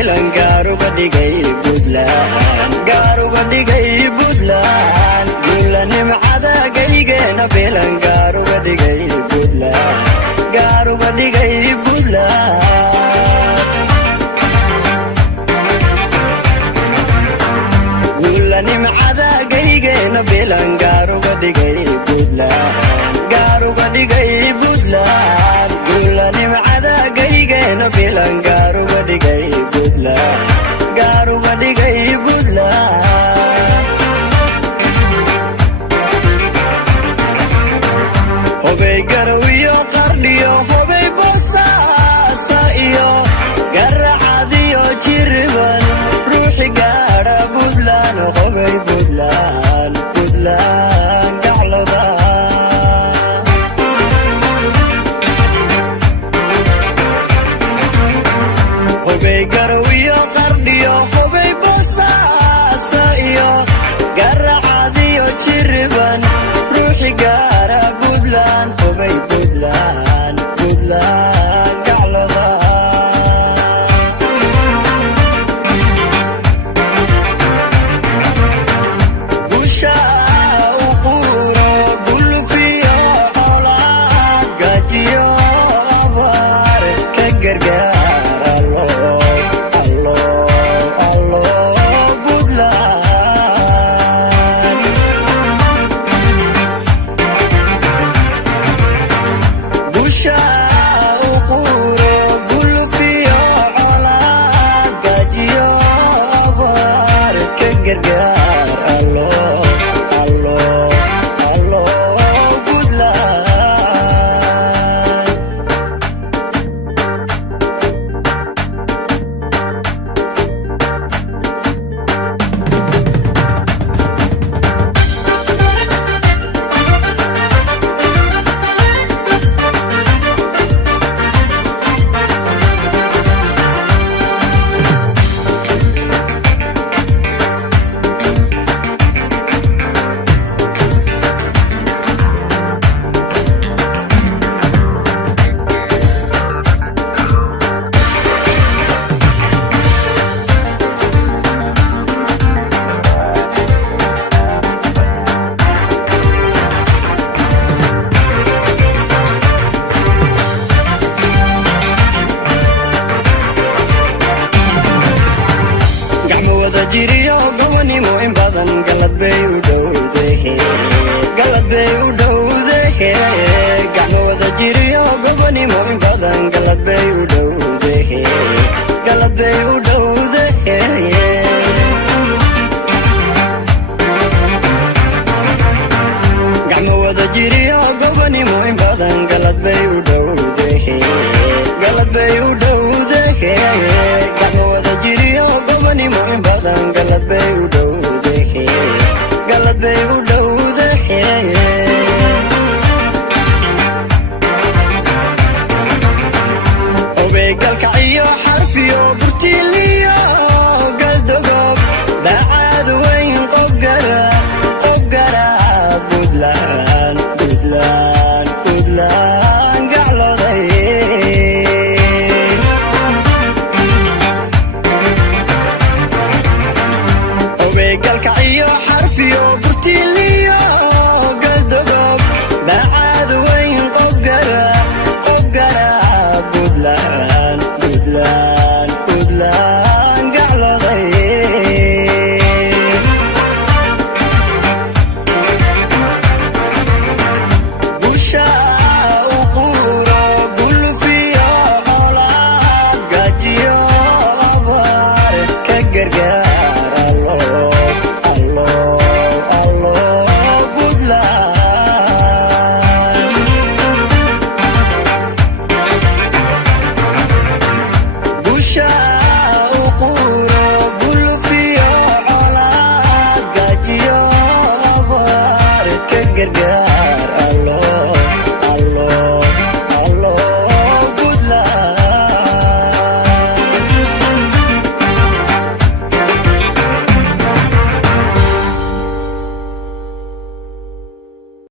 bilan gaaruga dhigay Puntland gaaruga dhigay Puntland guula nimcada gaygeena bilan gaaruga dhigay Puntland gaaruga dhigay Puntland guula nimcada gaygeena bilan gaaruga dhigay Puntland gaaruga dhigay Puntland guula nimcada gaygeena bilan gaaruga dhigay Puntland gaaruga dhigay Puntland hobey garow iyo qardhiyo hobey boosaaso iyo garacad iyo jiriban ruuxi gaadha Puntland hobey Puntland Puntland gacloda hobey garow iyo qardhiyo hobey boosaaso iyo garacad iyo jiriban ruuxi gaadha Puntland hobey Puntland Puntland gacloda busha uquro gulfiyo colaad gajiyo abaar ka gargaar jiriyo gobanimo in badan galad bay u dhowdahay gacmo wada jiriyo gobanimo in badan galad bay u dhowdahay galad bay u dhowdahay gacmo wada jiriyo gobanimo in badan galad bay u dhowdahay galad bay u dhowdahay gacmo wada jiriyo gobanimo in badan galad bay u dhowdahay galad bay u dhowdahay hobey galkaciyo xarfiyo burtiiliyo galdogob daacad weyn qof gara Puntland Puntland Puntland gacloday hobey galkaciyo xarfiyo burtiiliyo